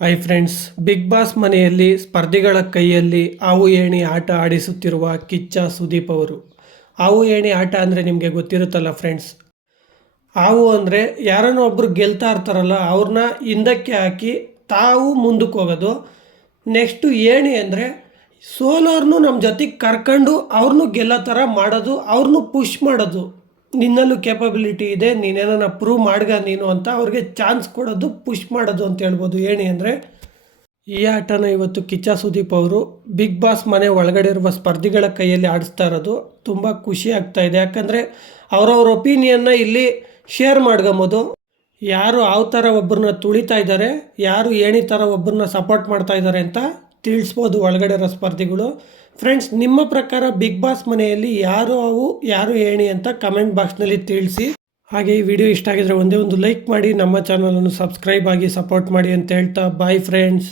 Hi friends big boss ಮನೆಯಲ್ಲಿ ಸ್ಪರ್ಧಿಗಳ ಕೈಯಲ್ಲಿ ಹಾವು ಏಣಿ ಆಟ ಆಡಿಸುತ್ತಿರುವ ಕಿಚ್ಚ ಸುದೀಪ್ ಅವರು. ಹಾವು ಏಣಿ ಆಟ ಅಂದರೆ ನಿಮಗೆ ಗೊತ್ತಿರುತ್ತಲ್ಲ ಫ್ರೆಂಡ್ಸ್ ಹಾವು ಅಂದರೆ ಯಾರನ್ನೋ ಒಬ್ಬರು ಗೆಲ್ತಾ ಇರ್ತಾರಲ್ಲ ಅವ್ರನ್ನ ಹಿಂದಕ್ಕೆ ಹಾಕಿ ತಾವು ಮುಂದಕ್ಕೆ ಹೋಗೋದು. ನೆಕ್ಸ್ಟು ಏಣಿ ಅಂದರೆ ಸೋಲೋರ್ನು ನಮ್ಮ ಜೊತೆಗೆ ಕರ್ಕೊಂಡು ಅವ್ರನ್ನೂ ಗೆಲ್ಲೋ ಥರ ಮಾಡೋದು ಅವ್ರನ್ನೂ ಪುಷ್ ಮಾಡೋದು. ನಿನ್ನಲ್ಲೂ ಕೇಪಬಿಲಿಟಿ ಇದೆ ನೀನೇನ ಪ್ರೂವ್ ಮಾಡ್ಗ ನೀನು ಅಂತ ಅವ್ರಿಗೆ ಚಾನ್ಸ್ ಕೊಡೋದು ಪುಷ್ ಮಾಡೋದು ಅಂತ ಹೇಳ್ಬೋದು. ಏಣಿ ಅಂದರೆ, ಈ ಆಟನ ಇವತ್ತು ಕಿಚ್ಚ ಸುದೀಪ್ ಅವರು ಬಿಗ್ ಬಾಸ್ ಮನೆ ಒಳಗಡೆ ಇರುವ ಸ್ಪರ್ಧಿಗಳ ಕೈಯಲ್ಲಿ ಆಡಿಸ್ತಾ ಇರೋದು ತುಂಬ ಖುಷಿ ಆಗ್ತಾ ಇದೆ. ಯಾಕಂದರೆ ಅವರವ್ರ ಒಪಿನಿಯನ್ನ ಇಲ್ಲಿ ಶೇರ್ ಮಾಡ್ಕೊಬೋದು ಯಾರು ಯಾವ ಥರ ಒಬ್ಬರನ್ನ ತುಳಿತಾ ಇದ್ದಾರೆ, ಯಾರು ಏಣಿ ಥರ ಒಬ್ಬರನ್ನ ಸಪೋರ್ಟ್ ಮಾಡ್ತಾ ಇದ್ದಾರೆ ಅಂತ ತಿಳಿಸ್ಬೋದು ಒಳಗಡೆ ಇರೋ ಸ್ಪರ್ಧಿಗಳು. ಫ್ರೆಂಡ್ಸ್ ನಿಮ್ಮ ಪ್ರಕಾರ ಬಿಗ್ ಬಾಸ್ ಮನೆಯಲ್ಲಿ ಯಾರು ಅವು, ಯಾರು ಏಣಿ ಅಂತ ಕಮೆಂಟ್ ಬಾಕ್ಸ್ನಲ್ಲಿ ತಿಳಿಸಿ. ಹಾಗೆ ಈ ವಿಡಿಯೋ ಇಷ್ಟ ಆಗಿದ್ರೆ ಒಂದೇ ಒಂದು ಲೈಕ್ ಮಾಡಿ, ನಮ್ಮ ಚಾನಲನ್ನು ಸಬ್ಸ್ಕ್ರೈಬ್ ಆಗಿ ಸಪೋರ್ಟ್ ಮಾಡಿ ಅಂತ ಹೇಳ್ತಾ ಬಾಯ್ ಫ್ರೆಂಡ್ಸ್